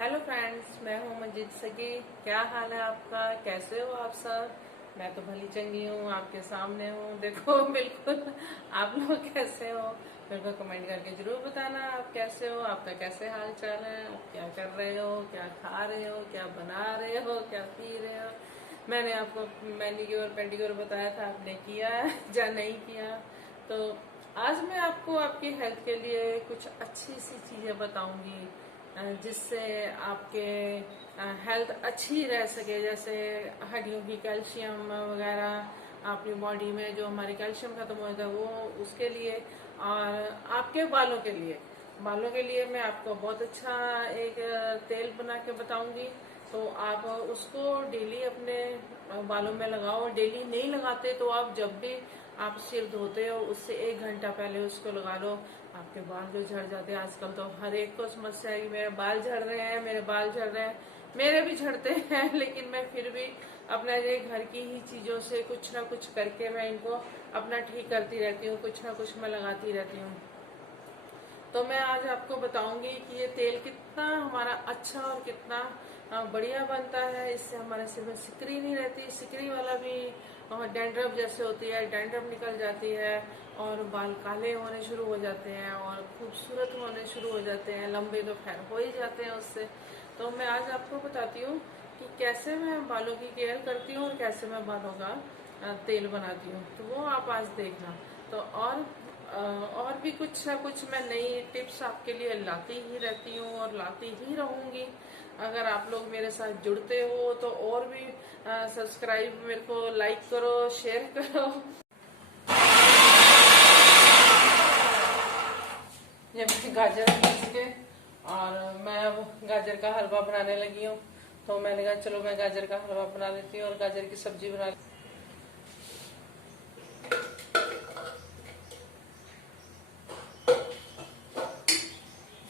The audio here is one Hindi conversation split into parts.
हेलो फ्रेंड्स, मैं हूँ मंजीत सगी। क्या हाल है आपका? कैसे हो आप सब? मैं तो भली चंगी हूँ, आपके सामने हूँ। देखो बिल्कुल। आप लोग कैसे हो? मेरे को कमेंट करके जरूर बताना आप कैसे हो, आपका कैसे हाल चाल है, आप क्या कर रहे हो, क्या खा रहे हो, क्या बना रहे हो, क्या पी रहे हो। मैंने आपको मैनिक्योर पेडिक्योर बताया था, आपने किया है या नहीं किया? तो आज मैं आपको आपकी हेल्थ के लिए कुछ अच्छी सी चीजें बताऊंगी जिससे आपके हेल्थ अच्छी रह सके। जैसे हड्डियों की कैल्शियम वगैरह, अपनी बॉडी में जो हमारे कैल्शियम खत्म हो जाता है वो उसके लिए, और आपके बालों के लिए मैं आपको बहुत अच्छा एक तेल बना के बताऊंगी। तो आप उसको डेली अपने बालों में लगाओ। डेली नहीं लगाते तो आप जब भी आप सिर धोते हो उससे 1 घंटा पहले उसको लगा लो। आपके बाल जो झड़ जाते हैं, आजकल तो हर एक को समस्या है कि मेरे बाल झड़ रहे हैं, मेरे बाल झड़ रहे हैं। मेरे भी झड़ते हैं लेकिन मैं फिर भी अपना ये घर की ही चीजों से कुछ ना कुछ करके मैं इनको अपना ठीक करती रहती हूँ, कुछ ना कुछ मैं लगाती रहती हूँ। तो मैं आज आपको बताऊंगी कि ये तेल कितना हमारा अच्छा और कितना बढ़िया बनता है। इससे हमारे सिर में सिकरी नहीं रहती, सिकरी वाला भी डैंड्रफ जैसे होती है, डैंड्रफ निकल जाती है और बाल काले होने शुरू हो जाते हैं और खूबसूरत होने शुरू हो जाते हैं। लंबे तो खैर हो ही जाते हैं उससे। तो मैं आज आपको बताती हूँ कि कैसे मैं बालों की केयर करती हूँ और कैसे मैं बालों का तेल बनाती हूँ। तो वो आप आज देखना। तो और भी कुछ ना कुछ मैं नई टिप्स आपके लिए लाती ही रहती हूँ और लाती ही रहूंगी। अगर आप लोग मेरे साथ जुड़ते हो तो और भी सब्सक्राइब, मेरे को लाइक करो, शेयर करो। ये मैं गाजर पीस के और मैं अब गाजर का हलवा बनाने लगी हूँ। तो मैंने कहा चलो मैं गाजर का हलवा बना लेती हूँ और गाजर की सब्जी बना।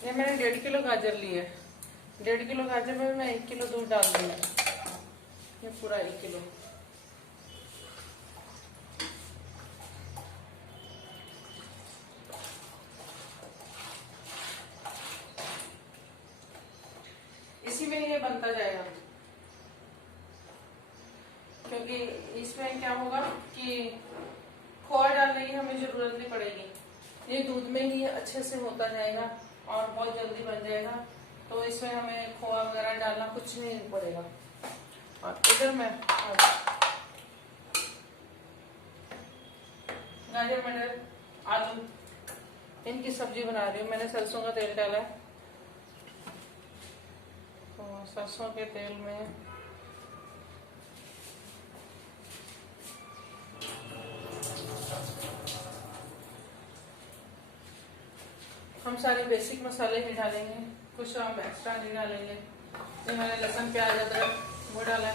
ये मैंने 1.5 किलो गाजर ली है। 1.5 किलो गाजर में मैं 1 किलो दूध डाल दूंगी। ये पूरा 1 किलो। इसी में ये बनता जाएगा, क्योंकि इसमें क्या होगा कि खोआ डालने की हमें जरूरत नहीं पड़ेगी। ये दूध में ही अच्छे से होता जाएगा और बहुत जल्दी बन जाएगा। तो इसमें हमें खोआ वगैरह डालना कुछ नहीं पड़ेगा। और इधर मैं गाजर मटर आलू इनकी सब्जी बना रही हूँ। मैंने सरसों का तेल डाला है। तो सरसों के तेल में हम सारे बेसिक मसाले ही डालेंगे, कुछ हम एक्स्ट्रा नहीं डालेंगे। ये मैंने लहसुन प्याज अदरक वो डाला है।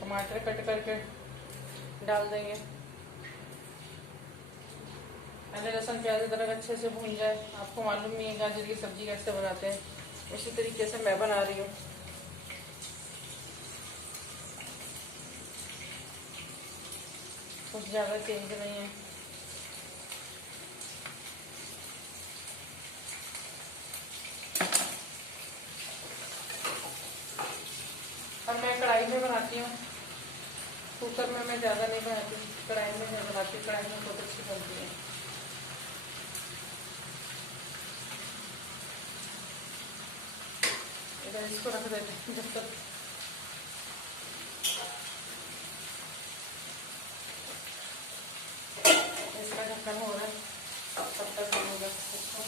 टमाटर कट करके डाल देंगे। पहले लहसुन प्याज अदरक अच्छे से भून जाए। आपको मालूम नहीं है गाजर की सब्जी कैसे बनाते हैं, उसी तरीके से मैं बना रही हूँ। कुछ ज्यादा चेंज नहीं है। और मैं कढ़ाई में बनाती हूँ, कुकर में मैं ज्यादा नहीं बनाती, कढ़ाई में मैं बनाती हूँ। कढ़ाई में बहुत अच्छी बनती है। इधर इसको रख देते हैं जब तक इसका ढक्कन हो रहा है, तब तक होगा इसको।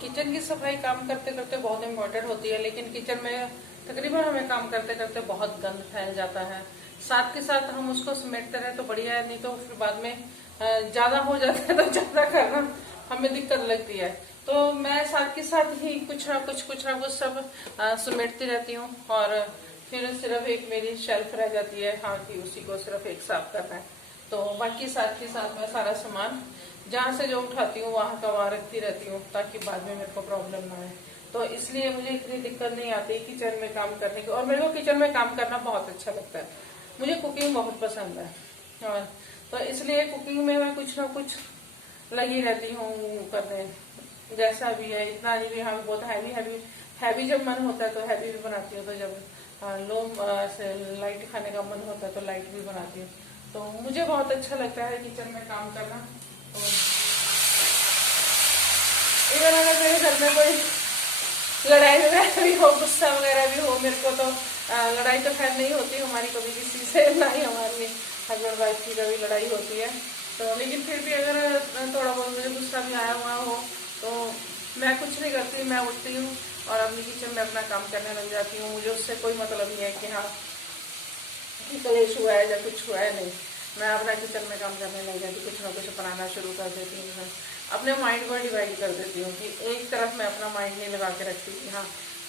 किचन की सफाई काम करते करते बहुत इम्पोर्टेंट होती है, लेकिन किचन में तकरीबन हमें काम करते करते बहुत गंद फैल जाता है। साथ के साथ हम उसको समेटते रहे तो बढ़िया है, नहीं तो फिर बाद में ज्यादा हो जाता है तो ज्यादा करना हमें दिक्कत लगती है। तो मैं साथ के साथ ही कुछ ना कुछ सब समेटती रहती हूँ। और फिर सिर्फ एक मेरी शेल्फ रह जाती है, हाँ कि उसी को सिर्फ एक साफ करना है। तो बाकी साथ के साथ मैं सारा सामान जहाँ से जो उठाती हूँ वहाँ का वहाँ रखती रहती हूँ, ताकि बाद में मेरे को प्रॉब्लम ना आए। तो इसलिए मुझे इतनी दिक्कत नहीं आती किचन में काम करने की। और मेरे को किचन में काम करना बहुत अच्छा लगता है, मुझे कुकिंग बहुत पसंद है। और तो इसलिए कुकिंग में मैं कुछ ना कुछ लगी रहती हूँ करने, जैसा भी है। इतना नहीं भी हाँ बहुत हैवी हैवी हैवी जब मन होता है तो हैवी भी बनाती हूँ, तो जब लो लाइट खाने का मन होता है तो लाइट भी बनाती हूँ। तो मुझे बहुत अच्छा लगता है किचन में काम करना। तो इवन अगर मेरे घर में कोई लड़ाई वगैरह भी हो, गुस्सा वगैरह भी हो, मेरे को तो लड़ाई तो खैर नहीं होती हमारी कभी किसी से, ना ही हमारी हस्बैंड वाइफ की कभी लड़ाई होती है। तो लेकिन फिर भी अगर थोड़ा बहुत मुझे गुस्सा भी आया हुआ हो तो मैं कुछ नहीं करती, मैं उठती हूँ और अपनी किचन में अपना काम करने लग जाती हूँ। मुझे उससे कोई मतलब नहीं है कि हाँ कलेश हुआ है या कुछ हुआ है, नहीं। मैं अपना किचन में काम करने लग जाती, कुछ ना कुछ बनाना शुरू कर देती हूँ। मैं अपने माइंड को डिवाइड कर देती हूँ कि एक तरफ मैं अपना माइंड नहीं लगा के रखती कि हाँ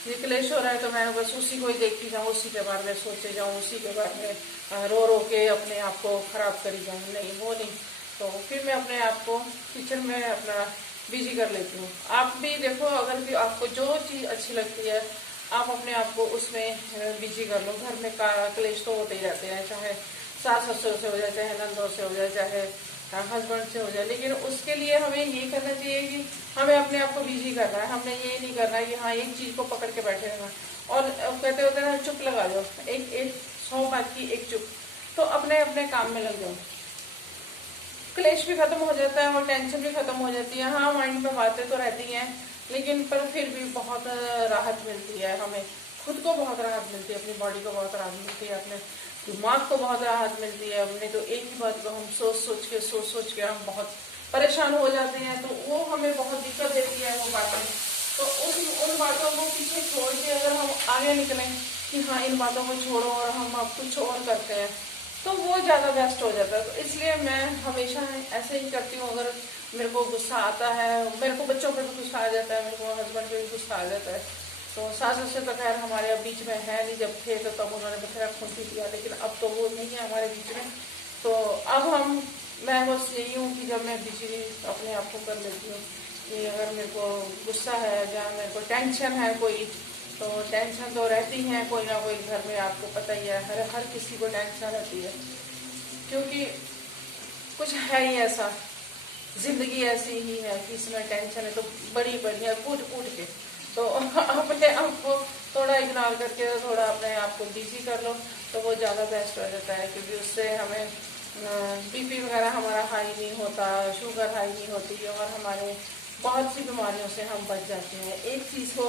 ये क्लेश हो रहा है तो मैं बस उसी को ही देखती जाऊँ, उसी के बारे में सोचे जाऊँ, उसी के बारे में रो रो के अपने आप को खराब करी जाऊँ, नहीं वो नहीं। तो फिर मैं अपने आप को किचन में अपना बिजी कर लेती हूँ। आप भी देखो, अगर भी आपको जो चीज़ अच्छी लगती है आप अपने आप को उसमें बिजी कर लो। घर में क्लेश तो होते ही रहते हैं, चाहे सास ससुर से हो जाए, चाहे नंदों से हो जाए, चाहे हस्बैंड से हो जाए। लेकिन उसके लिए हमें ये करना चाहिए कि हमें अपने आप को बिजी करना है। हमने ये नहीं करना है कि हाँ एक चीज को पकड़ के बैठे रहना। और कहते होते ना चुप लगा जाओ, एक एक 100 बात की एक चुप। तो अपने अपने काम में लग जाओ, क्लेश भी खत्म हो जाता है और टेंशन भी खत्म हो जाती है। हाँ माइंड में बातें तो रहती हैं, लेकिन पर फिर भी बहुत राहत मिलती है हमें, खुद को बहुत राहत मिलती है, अपनी बॉडी को बहुत राहत मिलती है, अपने दिमाग को बहुत राहत मिलती है। अपने तो एक ही बात को हम सोच सोच के हम बहुत परेशान हो जाते हैं, तो वो हमें बहुत दिक्कत देती है वो बातें। तो उन बातों को पीछे छोड़ के अगर हम आगे निकलें कि हाँ इन बातों को छोड़ो और हम अब कुछ और करते हैं, तो वो ज़्यादा बेस्ट हो जाता है। तो इसलिए मैं हमेशा ऐसे ही करती हूँ। अगर मेरे को गुस्सा आता है, मेरे को बच्चों पर भी गुस्सा आ जाता है, मेरे को हस्बैंड पे भी गुस्सा आ जाता है। तो सास ससुर तो खैर हमारे अब बीच में है नहीं, जब थे तो तब उन्होंने बथेरा खूंटी दिया, लेकिन अब तो वो नहीं है हमारे बीच में। तो अब मैं बस यही हूँ कि जब मैं बिजी अपने आप को कर लेती हूँ कि अगर मेरे को गुस्सा है या मेरे को टेंशन है कोई, तो टेंशन तो रहती है कोई ना कोई घर में, आपको पता ही है हर किसी को टेंशन रहती है, क्योंकि कुछ है ही ऐसा, जिंदगी ऐसी ही है कि इसमें टेंशन है तो बड़ी बढ़िया कूट कूट के। तो अपने आप को थोड़ा इग्नोर करके थोड़ा अपने आप को बिजी कर लो तो वो ज़्यादा बेस्ट हो जाता है, क्योंकि उससे हमें बीपी वगैरह हमारा हाई नहीं होता, शुगर हाई नहीं होती, और हमारे बहुत सी बीमारियों से हम बच जाते हैं। एक चीज़ को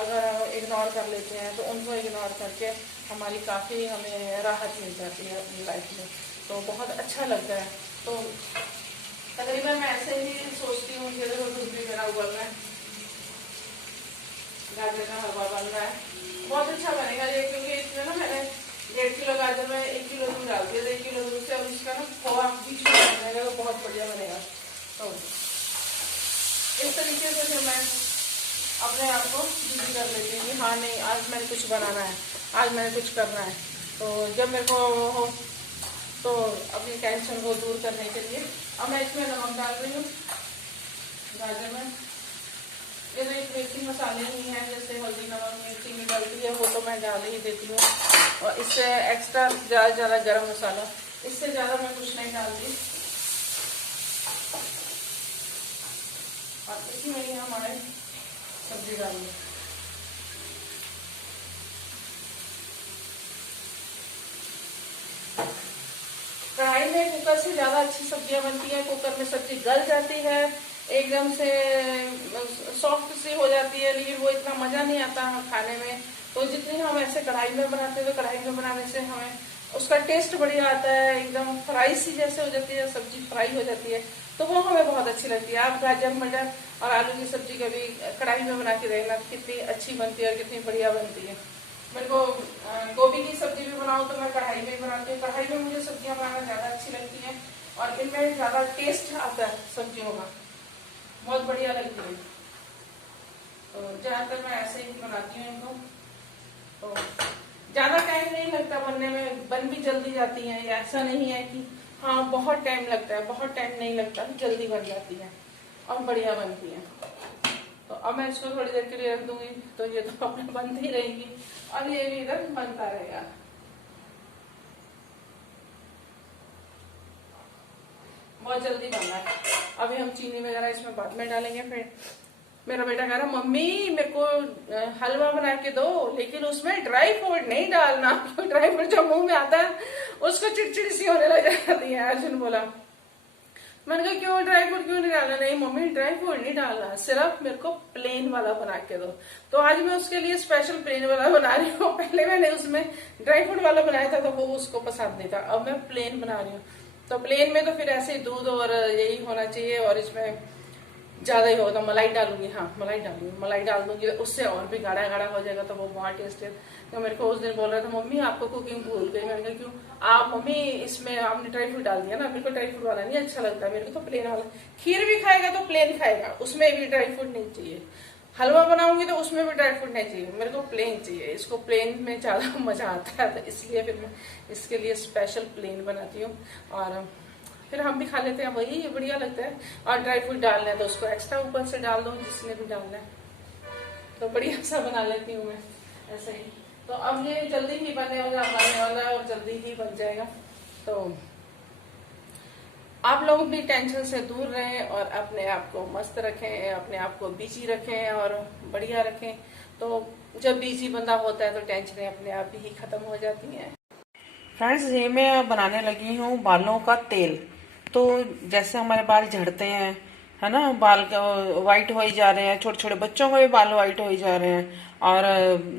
अगर इग्नोर कर लेते हैं तो उनको इग्नोर करके हमारी काफ़ी हमें राहत मिल जाती है अपनी लाइफ में, तो बहुत अच्छा लगता है। तो तकरीबन मैं ऐसे ही सोचती हूँ कि अगर दूध भी मेरा उबल रहा है, गाजर का हलवा बन रहा है, बहुत अच्छा बनेगा ये, क्योंकि इसमें ना मैंने 1.5 किलो गाजर में 1 किलो दूध डाल दिया, 1 किलो दूध से, और इसका ना खोआ बीच में बनेगा तो बहुत बढ़िया बनेगा। तो इस तरीके से फिर मैं अपने आप को बिजी कर लेती हूँ कि हाँ नहीं आज मैंने कुछ बनाना है, आज मैंने कुछ करना है। तो जब मेरे को हो तो अपनी टेंशन को दूर करने के लिए अब मैं इसमें नमक डाल रही हूँ गाजर में। ये तो एक बेसिक मसाले ही हैं, जैसे हल्दी नमक मिर्ची भी डलती है वो तो मैं डाल ही देती हूँ, और इससे एक्स्ट्रा ज़्यादा गरम मसाला, इससे ज़्यादा मैं कुछ नहीं डालती। और इसी में ही हमारे सब्जी डालेंगे। कढ़ाई में कुकर से ज़्यादा अच्छी सब्जियां बनती हैं, कुकर में सब्जी गल जाती है, एकदम से सॉफ्ट सी हो जाती है, लेकिन वो इतना मज़ा नहीं आता खाने में। तो जितनी हम ऐसे कढ़ाई में बनाते हैं तो कढ़ाई में बनाने से हमें उसका टेस्ट बढ़िया आता है, एकदम फ्राई सी जैसे हो जाती है, सब्जी फ्राई हो जाती है, तो वो हमें बहुत अच्छी लगती है। आप गाजर मटर और आलू की सब्जी कभी कढ़ाई में बना के देखना कितनी अच्छी बनती है और कितनी बढ़िया बनती है। मेरे को गोभी की सब्जी भी बनाऊँ तो मैं कढ़ाई में बनाती हूँ। कढ़ाई में मुझे सब्जियाँ बनाना ज़्यादा अच्छी लगती हैं और इनमें ज़्यादा टेस्ट आता है, सब्जियों का बहुत बढ़िया लगती है। तो ज्यादातर मैं ऐसे ही बनाती हूँ इनको। तो ज्यादा टाइम नहीं लगता बनने में, बन भी जल्दी जाती है। ऐसा नहीं है कि हाँ बहुत टाइम लगता है, बहुत टाइम नहीं लगता, जल्दी बन जाती है और बढ़िया बनती है। तो अब मैं इसको थोड़ी देर के लिए रख दूंगी, तो ये तो अपने बनती ही रहेगी और ये भी इधर बनता रहेगा। बहुत जल्दी बनना है। अभी हम चीनी वगैरह इसमें बाद में डालेंगे। फिर मेरा बेटा कह रहा मम्मी मेरे को हलवा बना के दो, लेकिन उसमें ड्राई फ्रूट नहीं डालना, क्योंकि ड्राई फ्रूट जो मुंह में आता है उसको चिड़चिड़ी सी होने लग जाती है। अर्जुन बोला, मैंने कहा क्यों ड्राई फ्रूट क्यों नहीं डालना? नहीं मम्मी ड्राई फ्रूट नहीं डालना, सिर्फ मेरे को प्लेन वाला बना के दो। तो आज मैं उसके लिए स्पेशल प्लेन वाला बना रही हूँ। पहले मैंने उसमें ड्राई फ्रूट वाला बनाया था तो वो उसको पसंद नहीं था, अब मैं प्लेन बना रही हूँ। तो प्लेन में तो फिर ऐसे ही दूध और यही होना चाहिए, और इसमें ज्यादा ही होगा तो मलाई डालूंगी। हाँ मलाई डालूंगी, मलाई डाल दूंगी, उससे और भी गाढ़ा गाढ़ा हो जाएगा तो वो बहुत टेस्टी है। तो मेरे को उस दिन बोल रहा था मम्मी आपको कुकिंग भूल गई। मैंने कहा क्यों? आप मम्मी इसमें आपने ड्राई फ्रूट डाल दिया ना, मेरे को ड्राई फ्रूट वाला नहीं अच्छा लगता, मेरे को तो प्लेन वाला। खीर भी खाएगा तो प्लेन खाएगा, उसमें भी ड्राई फ्रूट नहीं चाहिए। हलवा बनाऊंगी तो उसमें भी ड्राई फ्रूट नहीं चाहिए, मेरे को प्लेन चाहिए। इसको प्लेन में ज्यादा मजा आता है, तो इसलिए फिर मैं इसके लिए स्पेशल प्लेन बनाती हूँ। और फिर हम भी खा लेते हैं, वही बढ़िया लगता है। और ड्राई फ्रूट डालना है तो उसको एक्स्ट्रा ऊपर से डाल दो, जिसने भी डालना है। तो बढ़िया सा बना लेती हूँ मैं ऐसे ही। तो अब ये जल्दी ही बनने वाला है और जल्दी ही बन जाएगा। तो आप लोग भी टेंशन से दूर रहें और अपने आप को मस्त रखें, अपने आप को बिजी रखें और बढ़िया रखें। तो जब बिजी बंदा होता है तो टेंशनें अपने आप ही खत्म हो जाती हैं। फ्रेंड्स ये मैं बनाने लगी हूँ बालों का तेल। तो जैसे हमारे बाल झड़ते हैं, है ना, बाल वाइट हो ही जा रहे हैं, छोटे छोटे बच्चों के भी बाल वाइट हो ही जा रहे हैं और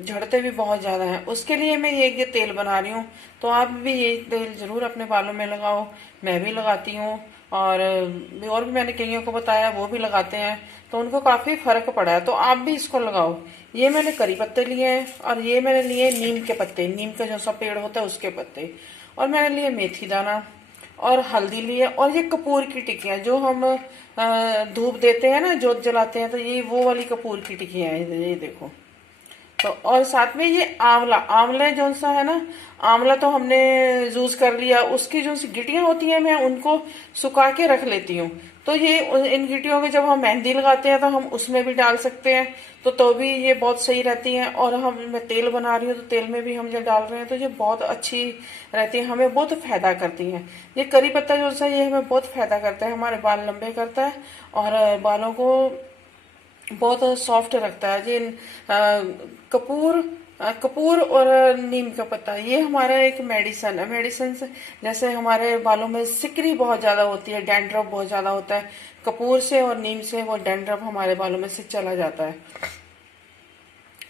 झड़ते भी बहुत ज्यादा हैं, उसके लिए मैं ये तेल बना रही हूँ। तो आप भी ये तेल जरूर अपने बालों में लगाओ, मैं भी लगाती हूँ। और भी मैंने कईयों को बताया वो भी लगाते हैं, तो उनको काफी फर्क पड़ा है। तो आप भी इसको लगाओ। ये मैंने करी पत्ते लिए हैं और ये मैंने लिए नीम के पत्ते, नीम का जो सा पेड़ होता है उसके पत्ते, और मैंने लिए मेथी दाना और हल्दी लिए, और ये कपूर की टिक्कियां जो हम धूप देते हैं ना, जोत जलाते हैं, तो ये वो वाली कपूर की टिक्कियां हैं, ये देखो। तो और साथ में ये आंवला, आंवला जो सा है ना, आंवला तो हमने यूज कर लिया, उसकी जो गिटियां होती हैं मैं उनको सुखा के रख लेती हूँ। तो ये इन गिटियों में जब हम मेहंदी लगाते हैं तो हम उसमें भी डाल सकते हैं, तो भी ये बहुत सही रहती हैं। और मैं तेल बना रही हूँ तो तेल में भी हम जब डाल रहे हैं तो ये बहुत अच्छी रहती है, हमें बहुत फायदा करती हैं। ये करी पत्ता जो सा ये हमें बहुत फायदा करता है, हमारे बाल लंबे करता है और बालों को बहुत सॉफ्ट रखता है। ये कपूर और नीम का पत्ता ये हमारा एक मेडिसन है। मेडिसन से जैसे हमारे बालों में सिकरी बहुत ज्यादा होती है, डैंड्रफ बहुत ज्यादा होता है, कपूर से और नीम से वो डैंड्रफ हमारे बालों में से चला जाता है।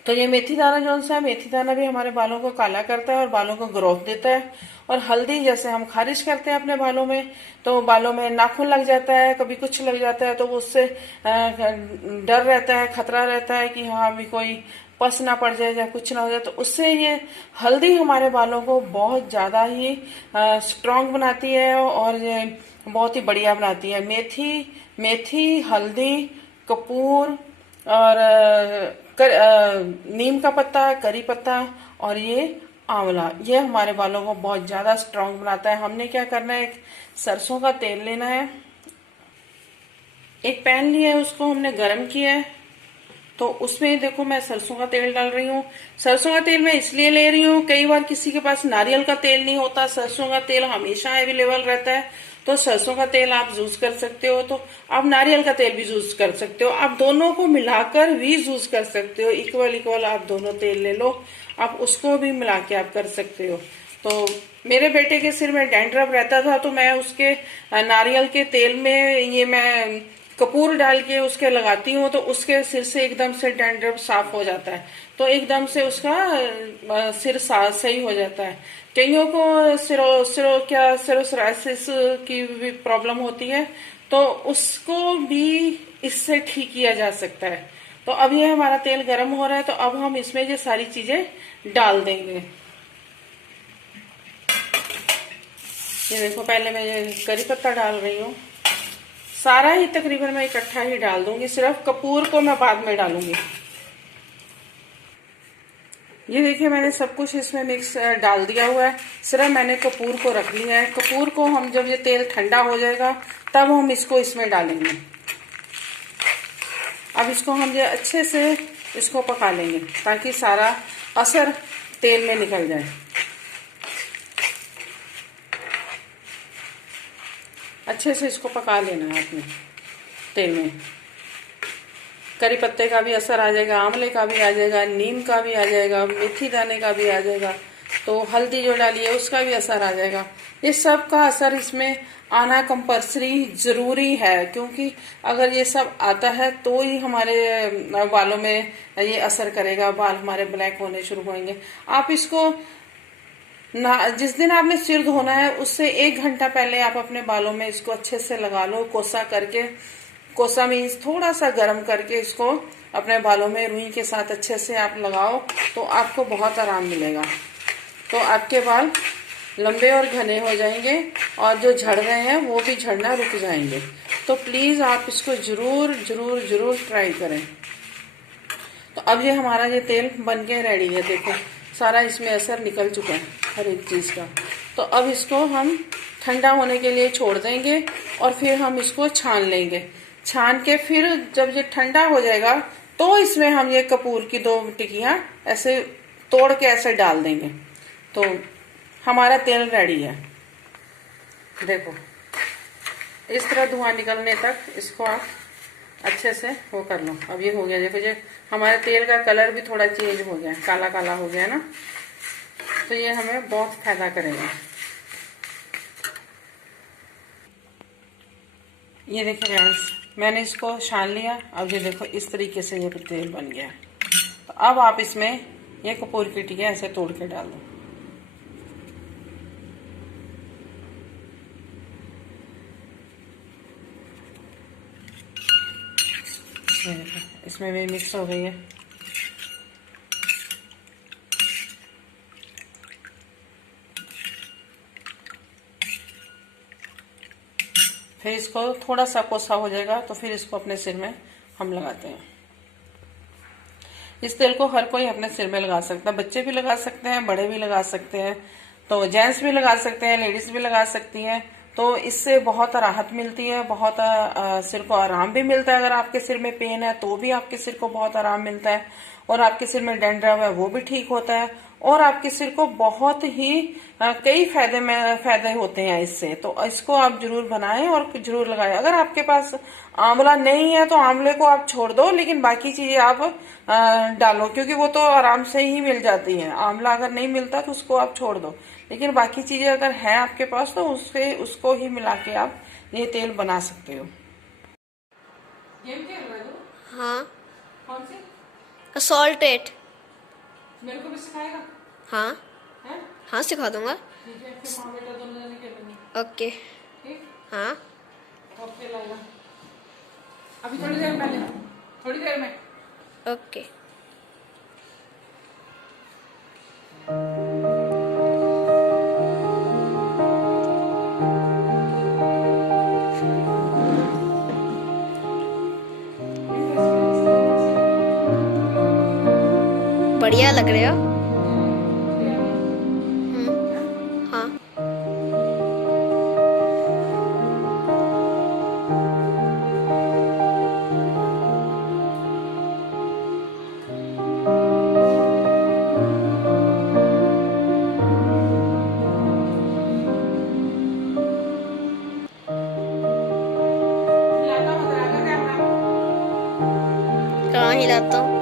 तो ये मेथी दाना जो सा है, मेथी दाना भी हमारे बालों को काला करता है और बालों को ग्रोथ देता है। और हल्दी जैसे हम खारिश करते हैं अपने बालों में, तो बालों में नाखून लग जाता है, कभी कुछ लग जाता है, तो उससे डर रहता है, खतरा रहता है कि हाँ अभी कोई पस ना पड़ जाए या कुछ ना हो जाए, तो उससे ये हल्दी हमारे बालों को बहुत ज्यादा ही स्ट्रांग बनाती है और ये बहुत ही बढ़िया बनाती है। मेथी, हल्दी, कपूर और नीम का पत्ता, करी पत्ता और ये आंवला, ये हमारे बालों को बहुत ज्यादा स्ट्रांग बनाता है। हमने क्या करना है, एक सरसों का तेल लेना है, एक पैन लिया है, उसको हमने गर्म किया है, तो उसमें देखो मैं सरसों का तेल डाल रही हूँ। सरसों का तेल मैं इसलिए ले रही हूँ, कई बार किसी के पास नारियल का तेल नहीं होता, सरसों का तेल हमेशा अवेलेबल रहता है, तो सरसों का तेल आप यूज कर सकते हो। तो आप नारियल का तेल भी यूज कर सकते हो, आप दोनों को मिलाकर भी यूज कर सकते हो, इक्वल आप दोनों तेल ले लो, आप उसको भी मिला के आप कर सकते हो। तो मेरे बेटे के सिर में डैंड्रफ रहता था, तो मैं उसके नारियल के तेल में ये मैं कपूर डाल के उसके लगाती हूँ, तो उसके सिर से एकदम से डैंड्रफ साफ हो जाता है, तो एकदम से उसका सिर सही हो जाता है। कईयों को सिरोसिस की भी प्रॉब्लम होती है, तो उसको भी इससे ठीक किया जा सकता है। तो अब ये हमारा तेल गर्म हो रहा है, तो अब हम इसमें ये सारी चीजें डाल देंगे। ये देखो पहले मैं ये करी पत्ता डाल रही हूँ, सारा ही तकरीबन मैं इकट्ठा ही डाल दूंगी, सिर्फ कपूर को मैं बाद में डालूंगी। ये देखिए मैंने सब कुछ इसमें मिक्स डाल दिया हुआ है। सिर्फ मैंने कपूर को रख लिया है। कपूर को हम जब ये तेल ठंडा हो जाएगा तब हम इसको इसमें डालेंगे। अब इसको हम ये अच्छे से इसको पका लेंगे ताकि सारा असर तेल में निकल जाए। अच्छे से इसको पका लेना है आपने तेल में। करी पत्ते का भी असर आ जाएगा, आंवले का भी आ जाएगा, नीम का भी आ जाएगा, मेथी दाने का भी आ जाएगा, तो हल्दी जो डाली है उसका भी असर आ जाएगा। ये सब का असर इसमें आना कंपल्सरी जरूरी है, क्योंकि अगर ये सब आता है तो ही हमारे बालों में ये असर करेगा, बाल हमारे ब्लैक होने शुरू होंगे। आप इसको ना, जिस दिन आपने सिर धोना है उससे 1 घंटा पहले आप अपने बालों में इसको अच्छे से लगा लो, कोसा करके। कोसा मीन्स थोड़ा सा गर्म करके इसको अपने बालों में रुई के साथ अच्छे से आप लगाओ तो आपको बहुत आराम मिलेगा। तो आपके बाल लंबे और घने हो जाएंगे और जो झड़ रहे हैं वो भी झड़ना रुक जाएंगे। तो प्लीज आप इसको जरूर जरूर जरूर ट्राई करें। तो अब ये हमारा ये तेल बन के रेडी है। देखो सारा इसमें असर निकल चुका है हर एक चीज का। तो अब इसको हम ठंडा होने के लिए छोड़ देंगे और फिर हम इसको छान लेंगे। छान के फिर जब ये ठंडा हो जाएगा तो इसमें हम ये कपूर की 2 टिकियां ऐसे तोड़ के ऐसे डाल देंगे। तो हमारा तेल रेडी है। देखो इस तरह धुआं निकलने तक इसको आप अच्छे से वो कर लो। अब ये हो गया, देखो ये हमारे तेल का कलर भी थोड़ा चेंज हो गया, काला काला हो गया ना। तो ये हमें बहुत फायदा करेगा। ये देखिए गाइस, मैंने इसको छान लिया। अब ये देखो इस तरीके से ये तेल बन गया। तो अब आप इसमें ये कपूर की टिकिया ऐसे तोड़ के डाल दो। ये देखो इसमें भी मिक्स हो गई है। फिर इसको थोड़ा सा कोसा हो जाएगा तो फिर इसको अपने सिर में हम लगाते हैं। इस तेल को हर कोई अपने सिर में लगा सकता है, बच्चे भी लगा सकते हैं, बड़े भी लगा सकते हैं, तो जेंट्स भी लगा सकते हैं, लेडीज भी लगा सकती हैं। तो इससे बहुत राहत मिलती है, बहुत सिर को आराम भी मिलता है। अगर आपके सिर में पेन है तो भी आपके सिर को बहुत आराम मिलता है, और आपके सिर में डैंड्रफ है वो भी ठीक होता है, और आपके सिर को बहुत ही कई फायदे होते हैं इससे। तो इसको आप जरूर बनाएं और जरूर लगाएं। अगर आपके पास आंवला नहीं है तो आंवले को आप छोड़ दो, लेकिन बाकी चीजें आप डालो, क्योंकि वो तो आराम से ही मिल जाती हैं। आंवला अगर नहीं मिलता तो उसको आप छोड़ दो, लेकिन बाकी चीजें अगर है आपके पास तो उसको ही मिला के आप ये तेल बना सकते हो। गेम खेल रहे हो? हाँ। कौन सी? असॉल्टेड। मेरे को भी सिखाएगा? हाँ है? हाँ सिखा दूंगा। ठीक है, फिर माँ बेटा दोनों जने खेलेंगे। ओके। ठीक? हाँ ओके लाइला, अभी थोड़ी देर पहले, थोड़ी देर में। ओके। बढ़िया लग रहे हो। हाँ। कहाँ हिलाता हूँ?